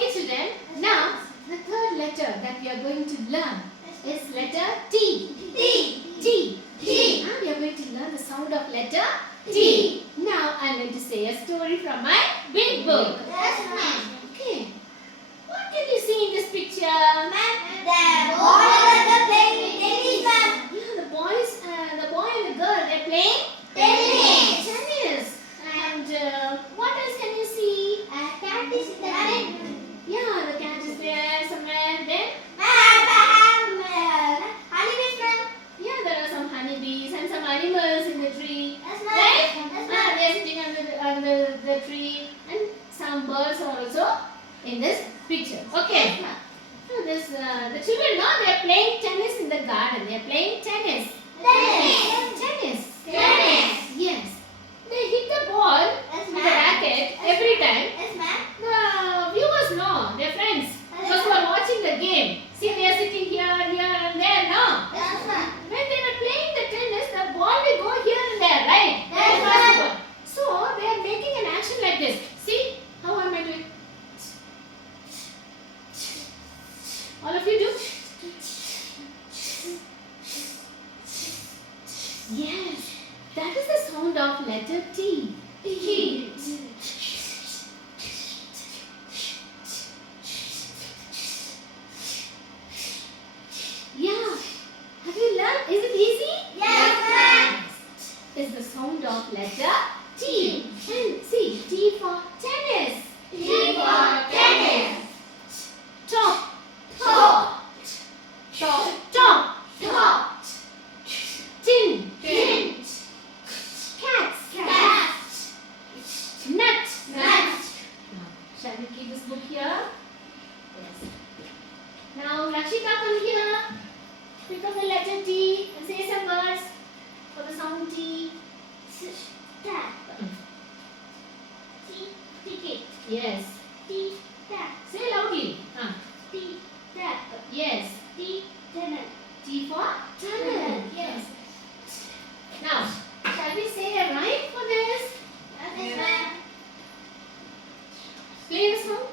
Okay children, now the third letter that we are going to learn is letter T. T. Now we are going to learn the sound of letter T. Now I am going to say a story from my big book. Yes, ma'am. Okay. What can you see in this picture? Ma'am, the boy and the girl playing tennis, ma'am. Yeah, the boy and the girl, they are playing Tennis. tennis. And what else can you see? Cat is in the garden. Yeah, the cat is there somewhere. Then Honeybees, ma'am. yeah, there are some honeybees and some animals in the tree. Yes, ma'am. Right? Yes, They ma'am. are sitting under the tree, and some birds are also in this picture. Okay. Yes, ma'am. So this the children know they are playing tennis in the garden. They are playing tennis. Tennis. Tennis. Yes. They hit the ball Yes, with ma'am. the racket every time. Yes, ma'am. The viewers know, their friends, those who are watching the game. See, they are sitting here, and there. No. Yes, ma'am. When they were playing the tennis, the ball will go here and there, right? Yes, The ma'am. ball. So they are making an action like this. See how am I doing? All of you do? Yes, that is the sound of letter T. T. Yeah. Have you learned? Is it easy? Yes, ma'am. Is the sound of letter T. And see, T for tennis. T for tennis. Top. Top. Top. Top. Tin. Tin. Cats. Cat. Nut. Nut. Now, shall we keep this book here? Yes. Now, Lakshita, come here. Pick up the letter T and say some words for the sound T. Tap. T. Ticket. Yes. T. Tap. Say loudly. T. Tap. Yes. T. Tunnel. T for tunnel. Yes. Now, shall we say a rhyme for this? Yes, ma'am. Play the song.